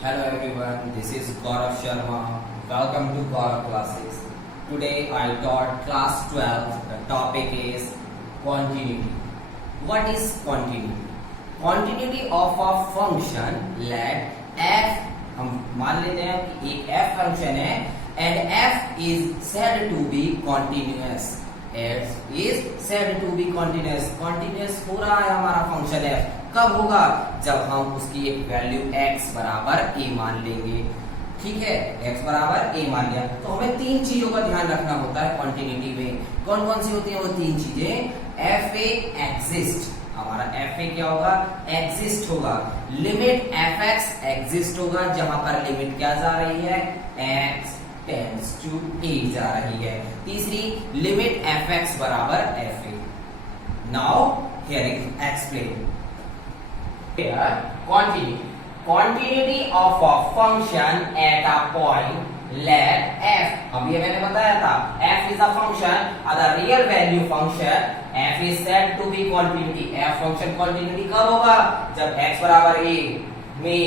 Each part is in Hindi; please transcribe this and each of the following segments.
Hello everyone, this is Gaurav Sharma. Welcome to Gaurav Classes. Today I taught class 12. The topic is continuity. What is continuity? Continuity of a function let f, हम मान लेते हैं कि एक f फंक्शन है and f is said to be continuous. f is said to be continuous. Continuous हो रहा है हमारा फंक्शन f. कब होगा? जब हम उसकी एक वैल्यू x बराबर a मान लेंगे. ठीक है, x बराबर a मान लिया तो हमें तीन चीजों का ध्यान रखना होता है कंटिन्यूटी में. कौन कौन सी होती है वो तीन चीजें? fa एग्जिस्ट, हमारा fa क्या होगा? एग्जिस्ट होगा. लिमिट fx एग्जिस्ट होगा जहां पर लिमिट क्या जा रही है? x टेंड्स टू a जा रही है. तीसरी लिमिट fx बराबर fa. Now here explain. Continuity of a function at a point let f. अब ये मैंने बताया था f is a function, the real value function f is said to be continuity. f function continuity कब होगा? जब x बराबर a में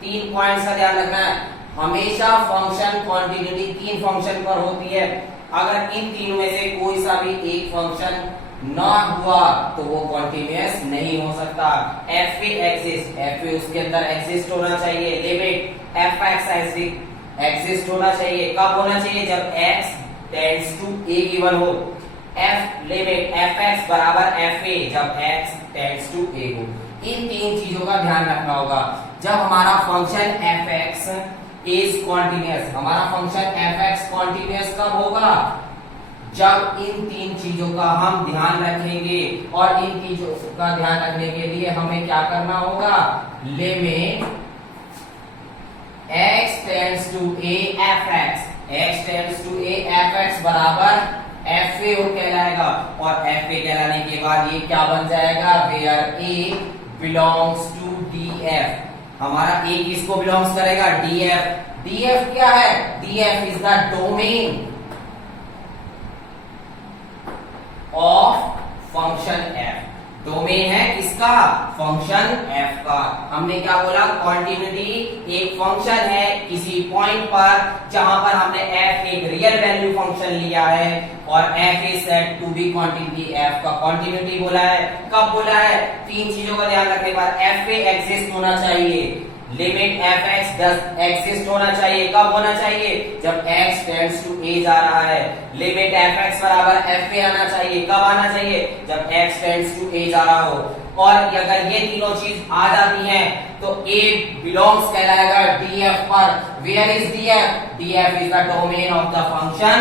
तीन पॉइंट्स का ध्यान रखना है. हमेशा फंक्शन कंटिन्यूटी तीन फंक्शन पर होती है. अगर इन तीनों में से कोई सा भी एक फंक्शन ना हुआ तो वो कंटिन्यूअस नहीं हो सकता. f एग्जिस्ट, f उसके अंदर एग्जिस्ट होना चाहिए. लिमिट fx एग्जिस्ट होना चाहिए. कब होना चाहिए? जब x tends to a given हो. f लिमिट fx बराबर fa जब x टेंड्स टू a हो. इन तीन चीजों का ध्यान रखना होगा. जब हमारा फंक्शन fx इज कंटिन्यूअस, हमारा फंक्शन fx कंटिन्यूअस कब होगा? जब इन तीन चीजों का हम ध्यान रखेंगे. और इन चीजों का ध्यान रखने के लिए हमें क्या करना होगा? Limit x tends to a fx, x tends to a fx बराबर fa कहलाएगा. और fa कहलाने के बाद ये क्या बन जाएगा? where a belongs to df. हमारा a किसको बिलोंग्स करेगा? df. df क्या है? df is the domain of function f. Domain है किसका? फंक्शन f का. हमने क्या बोला? कंटिन्यूटी एक फंक्शन है किसी पॉइंट पर जहां पर हमने f एक रियल वैल्यू फंक्शन लिया है और f is said to be continuity. f का कंटिन्यूटी बोला है. कब बोला है? तीन चीजों का ध्यान रखने के बाद fa एग्जिस्ट होना चाहिए. लिमिट fx डज एग्जिस्ट होना चाहिए. कब होना चाहिए? जब x टेंड्स टू a जा रहा है. लिमिट fx बराबर fa आना चाहिए. कब आना चाहिए? जब x टेंड्स टू a जा रहा हो. और अगर ये तीनों चीज आ जाती हैं तो a बिलोंग्स कहलाएगा df पर. Where is df? df is the domain of the function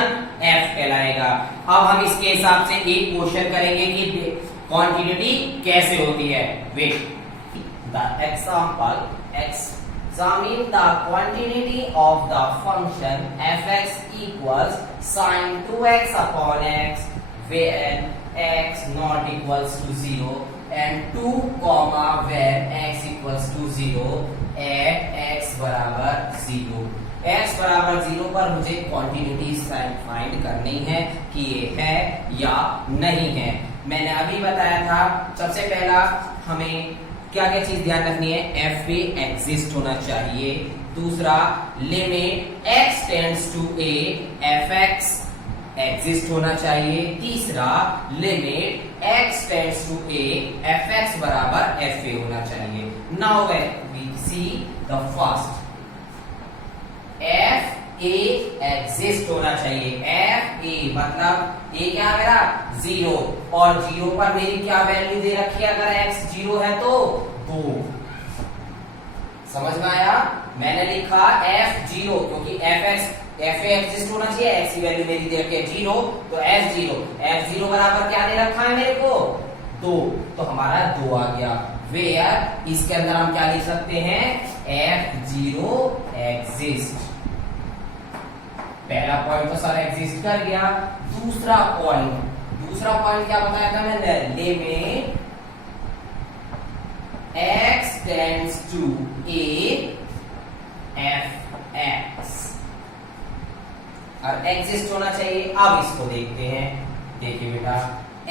f कहलाएगा. अब हम इसके हिसाब से एक क्वेश्चन करेंगे कि कंटिन्यूटी कैसे होती है. Wait the example. Examine the continuity of the function fx equals sin 2x upon x when x not equals to 0 and 2 comma when x equals to 0 at x बराबर 0. x बराबर 0 पर मुझे कंटिन्यूटी फाइंड करनी है कि ये है या नहीं है. मैंने अभी बताया था सबसे पहला हमें क्या क्या चीज ध्यान रखनी है? fa एग्जिस्ट होना चाहिए. दूसरा limit x tends to a fx exist होना चाहिए. तीसरा limit x tends to a fx बराबर fa होना चाहिए. Now we see the first. fa exist होना चाहिए. fa मतलब a क्या मेरा? 0. और 0 पर मेरी क्या वैल्यू दे रखी है? अगर x 0 है तो 2. समझ में आया? मैंने लिखा f0 क्योंकि fa एग्जिस्ट होना चाहिए. x की वैल्यू मेरी दे रखी है 0 तो f0 बराबर क्या दे रखा है मेरे को? 2. तो हमारा 2 आ गया. वेयर इसके अंदर हम क्या लिख सकते हैं? f0 exist. पहला पॉइंट तो सर एग्जिस्ट कर गया. दूसरा पॉइंट क्या बताया था मैंने? Limit x tends to a fx और एग्जिस्ट होना चाहिए. अब इसको देखते हैं. देखिए बेटा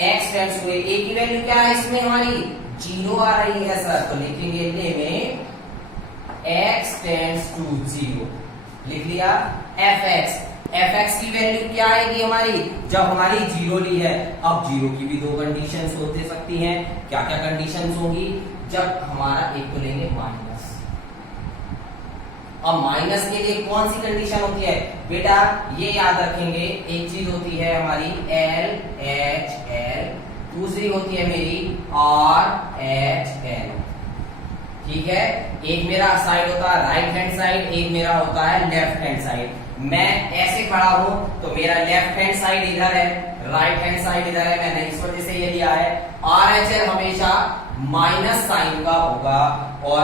x टेंड्स टू a की वैल्यू क्या है इसमें? हमारी 0 आ रही है सर. तो लिखेंगे लिमिट x टेंड्स टू 0 लिख लिया। एफ एक्स की वैल्यू क्या आएगी हमारी, जब हमारी 0 ली है। अब 0 की भी दो कंडीशंस होते सकती हैं। क्या क्या कंडीशंस होंगी, जब हमारा एक तो लेंगे माइनस। अब माइनस के लिए कौन सी कंडीशन होती है बेटा, ये याद रखेंगे। एक चीज होती है हमारी एल एच एल, दूसरी होती है मेरी आर एच एल। ठीक है, एक मेरा साइड होता है राइट हैंड साइड, एक मेरा होता है लेफ्ट हैंड साइड। मैं ऐसे खड़ा हूं तो मेरा लेफ्ट हैंड साइड इधर है, राइट हैंड साइड इधर है। मैंने इस वजह से ये लिया है। आर एच एल हमेशा माइनस साइन का होगा और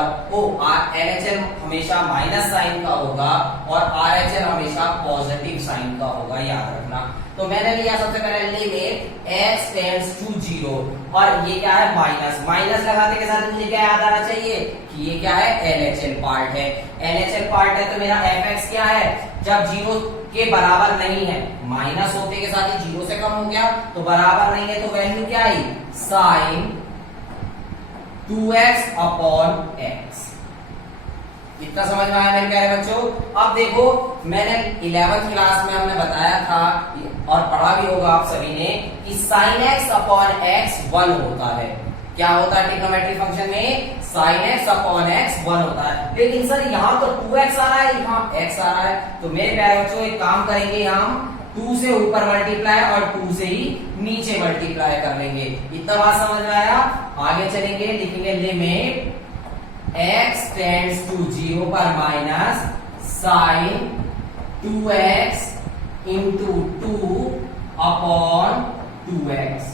एल एच एल हमेशा माइनस साइन का होगा और आर एच एल हमेशा पॉजिटिव साइन का होगा, याद रखना। तो मैंने लिया सबसे पहले लिमिट x टेंड्स टू 0 और ये क्या है माइनस। माइनस लगाते के साथ मुझे क्या याद आना चाहिए कि ये क्या है LHL पार्ट है। LHL पार्ट है तो मेरा fx क्या है, जब 0 के बराबर नहीं है, माइनस होते के साथ ही 0 से कम हो गया तो बराबर नहीं है, तो वैल्यू क्या आई साइन 2x अपॉन x। इतना समझ में आया मेरे प्यारे बच्चों। अब देखो मैंने 11th क्लास में हमने बताया था और पढ़ा भी होगा आप सभी ने कि sin x अपॉन x 1 होता है। क्या होता है ट्रिग्नोमेट्री फंक्शन में, sin x अपॉन x 1 होता है। लेकिन सर यहाँ तो 2x आ रहा है, यहाँ x आ रहा है। तो मेरे प्यारे बच्चों एक काम करेंगे, हम 2 से ऊपर मल्टीप्लाई और 2 से ही नीचे मल्टीप्लाई कर लेंगे। इतना बात समझ में आया। आगे चलेंगे, लिखेंगे लिमिट x टेंड्स टू 0 पर minus sign 2x into 2 upon 2x।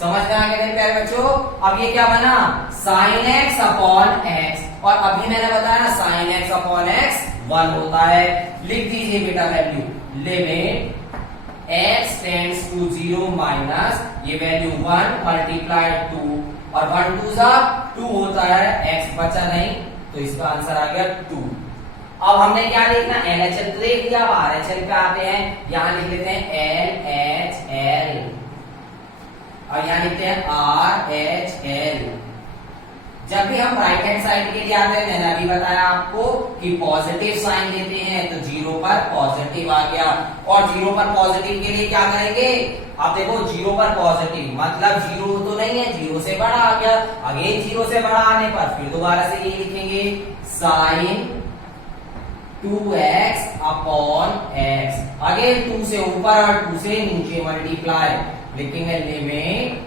समझ में आ गया मेरे प्यारे बच्चों। अब ये क्या बना साइन x अपॉन x और अभी मैंने बताया ना साइन x अपॉन x 1 होता है। लिख दीजिए बेटा value limit x tends to 0 minus ये वैल्यू 1 मल्टीप्लाई 2 और 1 2 सा 2 होता है, x बचा नहीं तो इसका आंसर आ गया 2। अब हमने क्या लिखना LHL तो देख लिया। अब RHL पे आते हैं, यहां लिख लेते हैं LHL और यहां लिखते हैं RHL। जब भी हम राइट हैंड साइड के लिए आते हैं, मैंने अभी बताया आपको कि पॉजिटिव साइन देते हैं तो 0 पर पॉजिटिव आ गया और 0 पर पॉजिटिव के लिए क्या करेंगे, आप देखो 0 पर पॉजिटिव मतलब 0 तो नहीं है, 0 से बड़ा आ गया। अगेन 0 से बड़ा आने पर फिर दोबारा से ये लिखेंगे sign 2x upon x। Again 2 से ऊपर और 2 से नीचे मल्टीप्लाई, लिखेंगे limit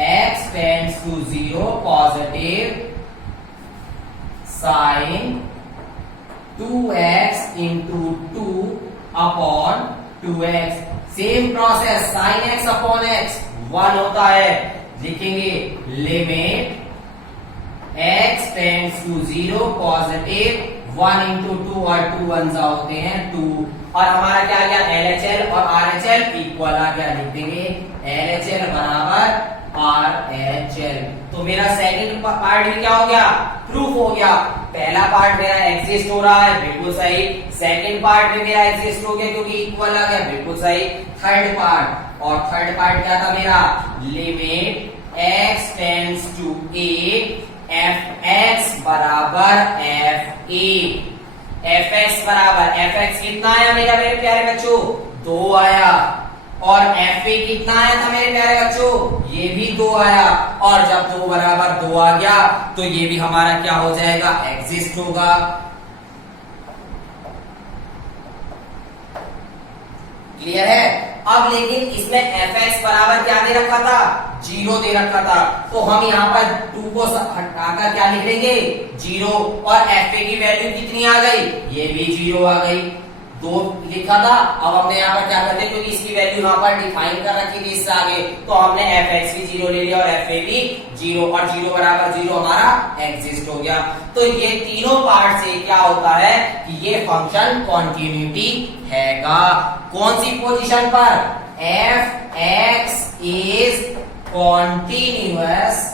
x tends to 0 positive sine 2x into 2 upon 2x। Same process sine x upon x 1 होता है, लिखेंगे limit x tends to 0 positive 1 into 2 और 2 1 होते हैं 2 और हमारा क्या आ गया LHL और RHL इक्वल आ गया। लिख देंगे LHL बराबर RHL। तो मेरा सेकंड पार्ट भी क्या हो गया, प्रूफ हो गया। पहला पार्ट मेरा एग्जिस्ट हो रहा है, बिल्कुल सही। सेकंड पार्ट भी मेरा एग्जिस्ट हो गया क्योंकि इक्वल आ गया, बिल्कुल सही। थर्ड पार्ट, और थर्ड पार्ट क्या था मेरा, limit x tends to a fx बराबर fa। fx बराबर fx कितना आया मेरा मेरे प्यारे बच्चों, 2 आया। और fa कितना आया था मेरे प्यारे बच्चों, ये भी 2 आया। और जब 2 बराबर 2 आ गया तो ये भी हमारा क्या हो जाएगा, एग्जिस्ट होगा। क्लियर है। अब लेकिन इसमें fx बराबर क्या दे रखा था, 0 दे रखा था, तो हम यहाँ पर 2 को हटाकर क्या लिख लेंगे 0 और fa की वैल्यू कितनी आ गई, ये भी 0 आ गई। 2 लिखा था, अब हमने यहाँ पर क्या करते हैं क्योंकि इसकी वैल्यू यहाँ पर डिफाइन कर रखी थी इससे आगे, तो हमने fx भी 0 ले लिया और fa भी 0 और 0 बराबर 0 हमारा एग्जिस्ट हो गया। तो ये तीनों पार्ट से क्या होता है कि ये फंक्शन कॉन्टिन्यूटी हैगा। कौन सी पोजीशन पर, fx is continuous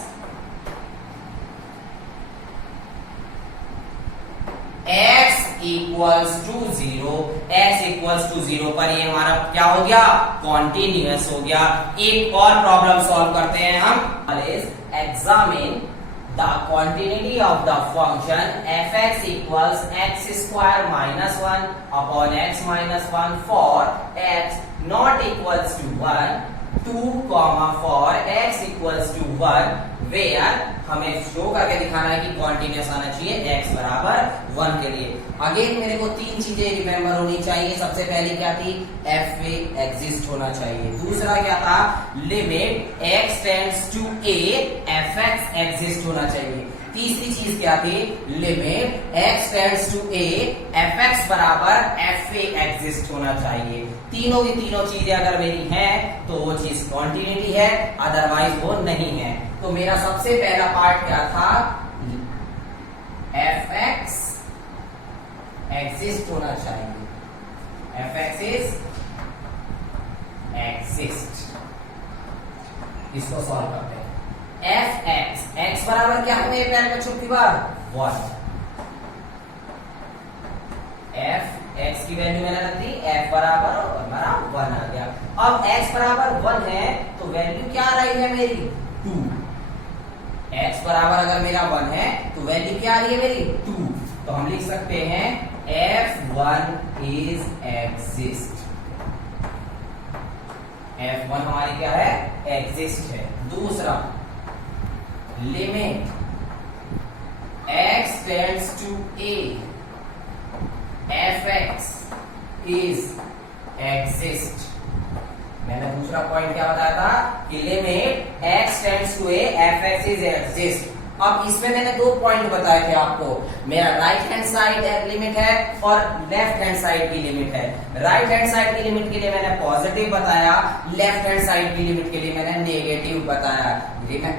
x equals to 0, x equals to 0 पर ये हमारा क्या हो गया, कॉन्टिन्यूअस हो गया। एक और प्रॉब्लम सॉल्व करते हैं हम। Examine the continuity of the function f(x) equals x square minus 1 upon x minus 1 for x not equals to 1, 2, for x equals to 1 where हमें शो करके दिखाना है कि कॉन्टिन्यूस आना चाहिए x बराबर 1 के लिए। अगेन मेरे को तीन चीजें रिमेंबर होनी चाहिए। सबसे पहली क्या थी, f एग्जिस्ट होना चाहिए। दूसरा क्या था, limit x tends to a fx exist होना चाहिए। तीसरी चीज क्या थी, limit x tends to a fx बराबर fa एग्जिस्ट होना चाहिए। तीनों की तीनों चीजें अगर मेरी हैं तो वो चीज कॉन्टिन्यूटी है, अदरवाइज वो नहीं है। तो मेरा सबसे पहला पार्ट क्या था, fx एग्जिस्ट होना चाहिए, fx इज एग्जिस्ट। इसको सॉल्व करते हैं। fx x बराबर क्या है मेरे प्यारे बच्चों की बात, 1। x की वैल्यू मैंने रख दी, f बराबर हमारा 1 आ गया। अब x बराबर 1 है तो वैल्यू क्या आ रही है मेरी, 2। x बराबर अगर मेरा 1 है तो वैल्यू क्या आ रही है मेरी, 2। तो हम लिख सकते हैं f1 इज एग्जिस्ट। f1 हमारी क्या है, एग्जिस्ट है। दूसरा, limit x tends to a fx is exist. मैंने दूसरा पॉइंट क्या बताया था कि limit x tends to a fx is exist. अब इसमें मैंने दो पॉइंट बताए थे आपको, मेरा राइट हैंड साइड लिमिट है और लेफ्ट हैंड साइड की लिमिट है। राइट हैंड साइड की लिमिट के लिए मैंने पॉजिटिव बताया, लेफ्ट हैंड साइड की लिमिट के लिए मैंने नेगेटिव बताया।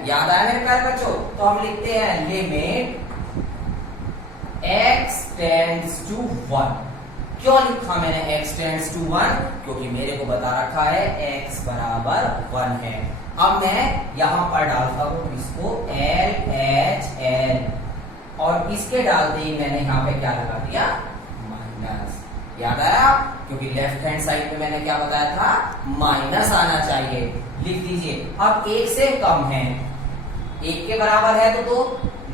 याद आया मेरे प्यारे बच्चों? तो हम लिखते हैं लिमिट x टेंड्स टू 1। क्यों लिखा मैंने x टेंड्स टू 1? क्योंकि मेरे को बता रखा है x बराबर 1 है। अब मैं यहां पर डालता हूं इसको L H L और इसके डालते ही मैंने यहां पे क्या लगा दिया, माइनस। याद आया? क्योंकि लेफ्ट हैंड साइड पे मैंने क्या बताया था, माइनस आना चाहिए। लिख दीजिए। अब 1 से कम है, 1 के बराबर है तो 2,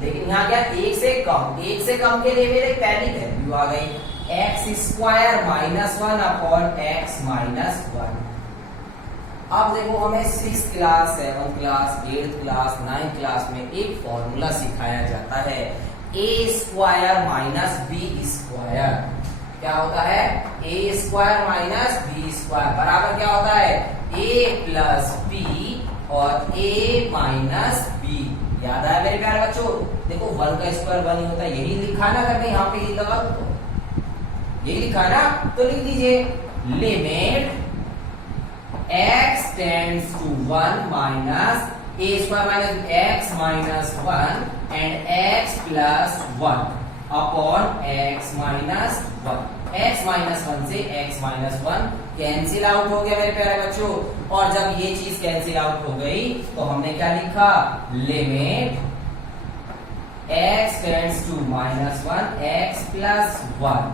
लेकिन यहाँ क्या 1 से कम, 1 से कम के लिए मेरी पहली वैल्यू आ गई x square minus 1 upon x minus 1। अब देखो हमें 6th class, 7th class, 8th class, 9th class में एक फॉर्मूला सिखाया जाता है, a square minus b square. क्या होता है, a square minus b square बराबर क्या होता है, a प्लस b और a माइनस b। याद आया मेरे प्यारे बच्चों? देखो 1 का स्क्वायर 1 ही होता है, यही लिखा ना। करके यहाँ पे ये लगा तो यही लिखा ना, तो लिख दीजिए limit x tends to 1 minus a square minus x minus 1 and x plus 1 upon x minus 1। x minus 1 से x माइनस 1 कैंसिल आउट हो गया मेरे प्यारे बच्चों। और जब ये चीज कैंसिल आउट हो गई तो हमने क्या लिखा, limit x tends to minus 1 x plus 1।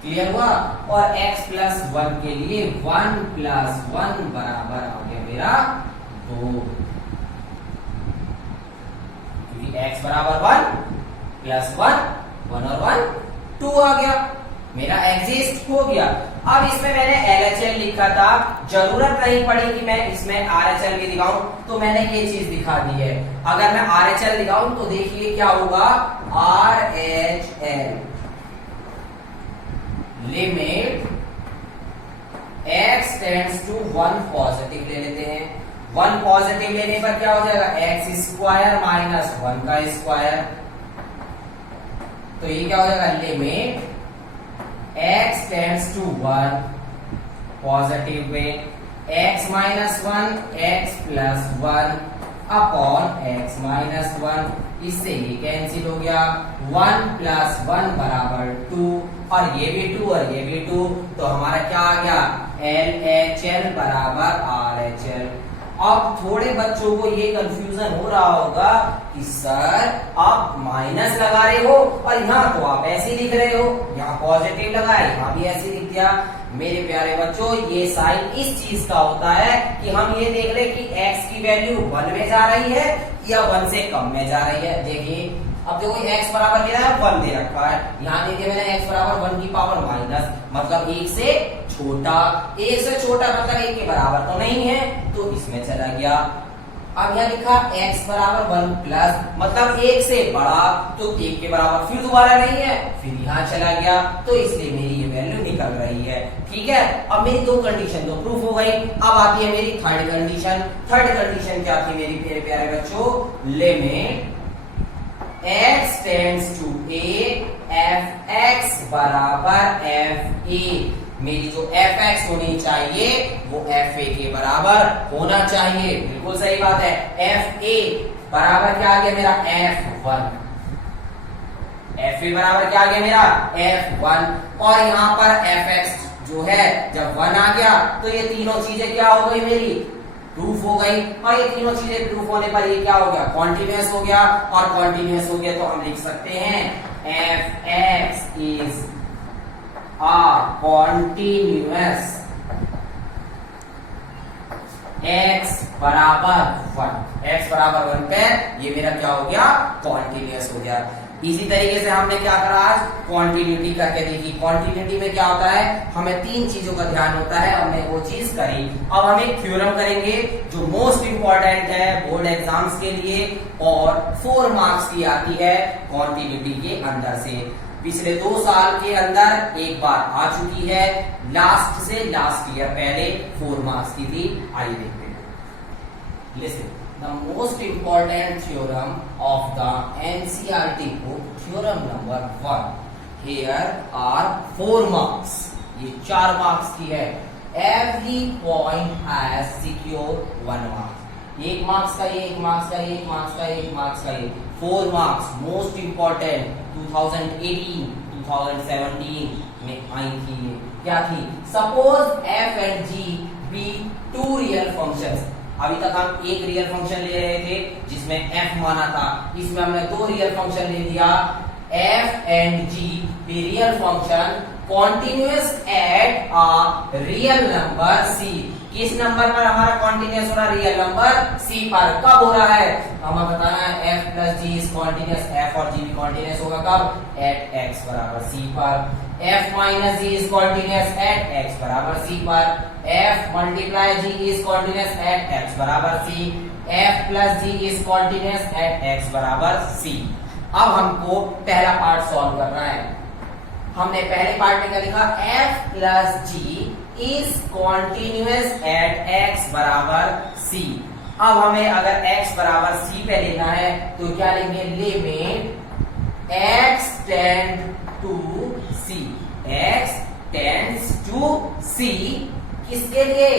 Clear हुआ? और x प्लस 1 के लिए 1 प्लस 1 बराबर आ गया मेरा 2, क्योंकि x बराबर 1 प्लस 1, 1 और 1 2 आ गया, मेरा एग्जिस्ट हो गया। अब इसमें मैंने LHL लिखा था, जरूरत नहीं पड़ी कि मैं इसमें RHL भी दिखाऊं, तो मैंने ये चीज दिखा दी है। अगर मैं RHL दिखाऊं तो देखिए क्या होगा, RHL limit x tends to 1 positive ले लेते हैं। 1 पॉजिटिव लेने पर क्या हो जाएगा, x स्क्वायर माइनस 1 का स्क्वायर। तो ये क्या हो जाएगा, limit x tends to 1 positive में x minus 1 x plus 1 upon x minus 1। इससे ये कैंसिल हो गया, 1 प्लस 1 बराबर 2 और ये भी 2 और ये भी 2। तो हमारा क्या आ गया, LHL बराबर RHL। अब थोड़े बच्चों को ये कंफ्यूजन हो रहा होगा कि सर आप माइनस लगा रहे हो और यहाँ तो आप ऐसे लिख रहे हो, यहाँ पॉजिटिव लगा है, यहाँ भी ऐसे लिख दिया। मेरे प्यारे बच्चों, ये साइन इस चीज का होता है कि हम ये देख ले कि x की वैल्यू 1 में जा रही है या 1 से कम में जा रही है। देखिए अब देखो x बराबर दे रहा है 1 दे रखा है, यहाँ दे दिया मैंने x बराबर 1 की पावर माइनस, मतलब 1 से छोटा। 1 से छोटा मतलब 1 के बराबर तो नहीं है, तो इसमें चला गया। अब यहाँ लिखा x बराबर 1 प्लस, मतलब 1 से बड़ा, तो 1 के बराबर फिर दोबारा नहीं है, फिर यहाँ चला गया, तो इसलिए मेरी ये वैल्यू निकल रही है। ठीक है, अब मेरी दो कंडीशन तो प्रूफ हो गई। अब आती है मेरी थर्ड कंडीशन। थर्ड कंडीशन क्या थी मेरी मेरे प्यारे बच्चों? Limit x tends to a f(x) बराबर f a। मेरी जो f(x) होनी चाहिए वो f a के बराबर होना चाहिए। बिल्कुल सही बात है। f a बराबर क्या आ गया मेरा? f1। f a बराबर क्या आ गया मेरा? f1। और यहाँ पर f(x) जो है जब 1 आ गया तो ये तीनों चीजें क्या हो गई मेरी? प्रूफ हो गई। और ये तीनों चीजें प्रूफ होने पर ये क्या हो गया? कॉन्टिन्यूअस हो गया। और कॉन्टिन्यूअस हो गया तो हम लिख सकते हैं f(x) is a continuous x बराबर 1। x बराबर 1 पे ये मेरा क्या हो गया? कॉन्टिन्यूअस हो गया। इसी तरीके से हमने क्या करा आज? कॉन्टिन्यूटी करके देखी। कॉन्टिन्यूटी में क्या होता है? हमें तीन चीजों का ध्यान होता है, हमने वो चीज करी। अब हम एक थ्योरम करेंगे जो मोस्ट इंपॉर्टेंट है बोर्ड एग्जाम्स के लिए और 4 मार्क्स की आती है कॉन्टिन्यूटी के अंदर से। पिछले 2 साल के अंदर एक बार आ चुकी है, लास्ट से लास्ट ईयर पहले 4 मार्क्स की थी। आइए देखते हैं। Listen, the most important theorem of the NCERT book, theorem number 1. Here are 4 marks. ये 4 मार्क्स की है। Every point has secure 1 mark. 1 marks का ये, 1 मार्क्स का ये, 1 मार्क्स का ये, 1 मार्क्स का ये, 4 मार्क्स मोस्ट इंपॉर्टेंट 2018, 2017 में आई थी। क्या थी? Suppose f and g be 2 real functions. अभी तक हम एक रियल फंक्शन ले रहे थे जिसमें f माना था, इसमें हमने 2 रियल फंक्शन ले दिया। f एंड g भी real function continuous at a real number c। किस नंबर पर हमारा कॉन्टिन्यूअस हो रहा? रियल नंबर c पर। कब हो रहा है? हमें बताना है f plus g is continuous. f और g भी कॉन्टिन्यूअस होगा कब? एट x बराबर c पर। f minus g is continuous at x बराबर c पर। f multiply g is continuous at x बराबर c। f plus g is continuous at x बराबर c। अब हमको पहला पार्ट सॉल्व करना है। हमने पहले पार्ट में क्या लिखा? f plus g is continuous at x बराबर c। अब हमें अगर x बराबर c पे लेना है तो क्या लेंगे? Limit x tend to c। x tends to c किसके लिए?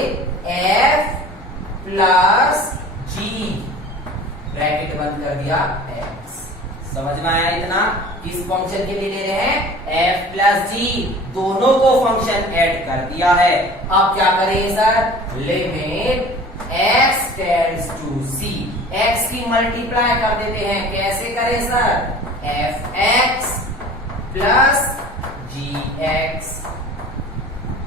f प्लस g, ब्रैकेट बंद कर दिया x। समझ में आया इतना? किस फंक्शन के लिए ले रहे हैं? f प्लस g, दोनों को फंक्शन ऐड कर दिया है। अब क्या करें sir? Limit x tends to c, x की मल्टीप्लाई कर देते हैं। कैसे करें सर? f(x) plus gx।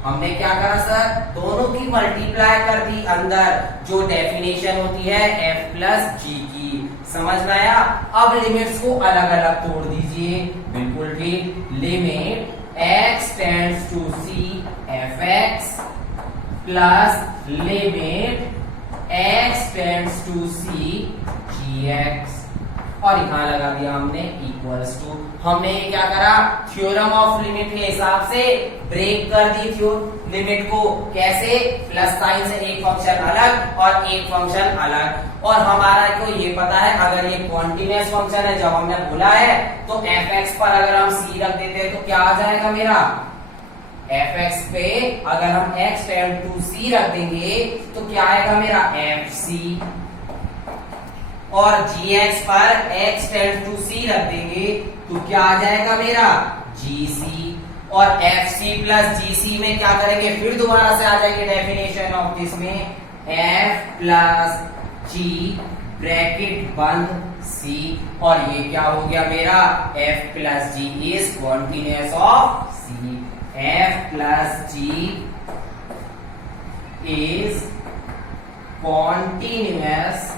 हमने क्या करा सर? दोनों की मल्टीप्लाई कर दी अंदर, जो डेफिनेशन होती है f प्लस g की। समझ में आया? अब लिमिट्स को अलग अलग तोड़ दीजिए। बिल्कुल ठीक। Limit x tends to c f(x) plus limit x tends to c gx। और यहां लगा दिया हमने इक्वल्स टू। हमने क्या करा? थ्योरम ऑफ लिमिट के हिसाब से ब्रेक कर दी लिमिट को। कैसे? प्लस साइन से एक फंक्शन अलग और एक फंक्शन अलग। और हमारा को ये पता है अगर ये कॉन्टिन्यूअस फंक्शन है, जब हमने बोला है तो f(x) पर अगर हम c रख देते हैं तो क्या आ जाएगा मेरा? f(x) पे अगर हम x टेंड टू c रख देंगे तो क्या आएगा मेरा? fc। और gx पर x टेंड टू c रख देंगे तो क्या आ जाएगा मेरा? gc। और fc प्लस gc में क्या करेंगे? फिर दोबारा से आ जाएंगे डेफिनेशन ऑफ दिस में एफ प्लस जी ब्रैकेट बंद सी, और ये क्या हो गया मेरा, f plus g is continuous of c, f plus g is continuous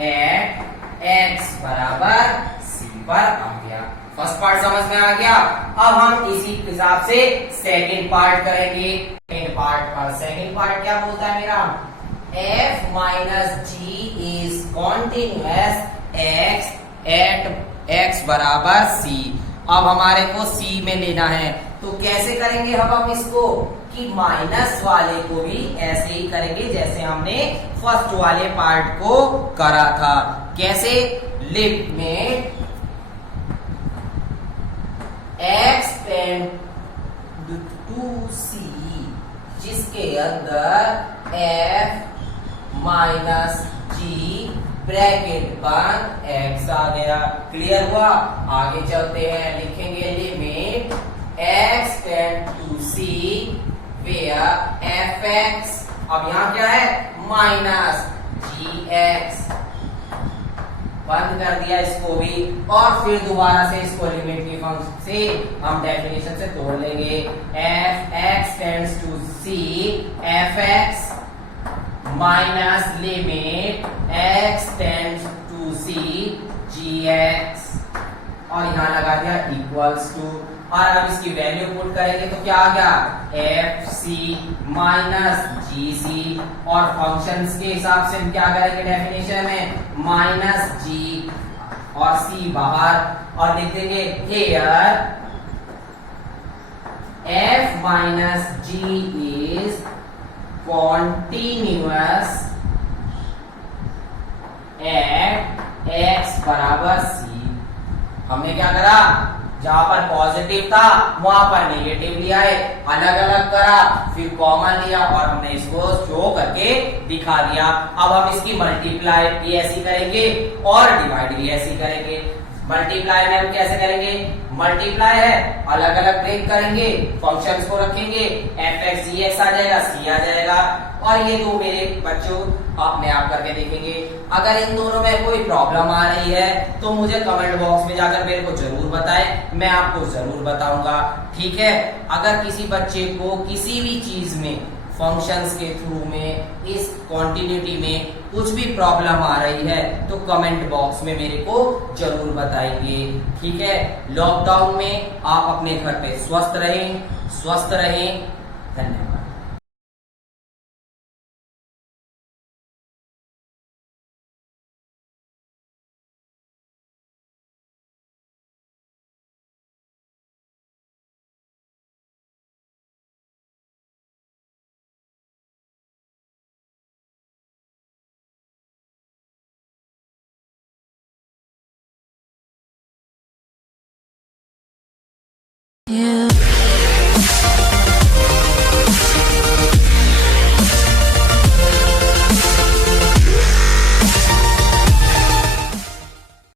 at x बराबर सी पर आ गया। फर्स्ट पार्ट समझ में आ गया। अब हम इसी हिसाब से सेकंड पार्ट करेंगे। सेकंड पार्ट क्या बोलता है मेरा, f minus g is continuous x at x बराबर सी। अब हमारे को सी में लेना है, तो कैसे करेंगे हम इसको, कि माइनस वाले को भी ऐसे ही करेंगे जैसे हमने फर्स्ट वाले पार्ट को करा था। कैसे, limit x tend to c, जिसके अंदर f माइनस जी ब्रैकेट बंद x आ गया। क्लियर हुआ। आगे चलते हैं, लिखेंगे limit x tend to c where fx, अब यहां क्या है, माइनस gx, बंद कर दिया इसको भी, और फिर दोबारा से इसको लिमिट की फंक्शन से हम डेफिनेशन से तोड़ लेंगे। F x tends to c f x minus limit x tends to c g x, और यहां लगा दिया इक्वल्स टू, और अब इसकी वैल्यू पुट करेंगे तो क्या आ गया, एफ सी माइनस जी सी, और फंक्शंस के हिसाब से हम क्या करेंगे डेफिनेशन में, माइनस जी और सी बाहर, और लिख देंगे here f minus g is continuous at x बराबर सी। हमने क्या करा, जहां पर पॉजिटिव था वहां पर नेगेटिव लिया है, अलग अलग करा, फिर कॉमन लिया, और हमने इसको शो करके दिखा दिया। अब हम इसकी मल्टीप्लाई भी ऐसी करेंगे और डिवाइड भी ऐसी करेंगे। मल्टीप्लाई में हम कैसे करेंगे, मल्टीप्लाई है अलग अलग ब्रेक करेंगे, फंक्शंस को रखेंगे, एफ एक्स जी एक्स आ जाएगा, सी आ जाएगा, और ये दो मेरे बच्चों अपने आप करके देखेंगे। अगर इन दोनों में कोई प्रॉब्लम आ रही है तो मुझे कमेंट बॉक्स में जाकर मेरे को जरूर बताएं, मैं आपको जरूर बताऊंगा। ठीक है। अगर किसी बच्चे को किसी भी चीज में फंक्शंस के थ्रू में इस कॉन्टिन्यूटी में कुछ भी प्रॉब्लम आ रही है तो कमेंट बॉक्स में मेरे को जरूर बताइए। ठीक है। लॉकडाउन में आप अपने घर पे स्वस्थ रहें। धन्यवाद।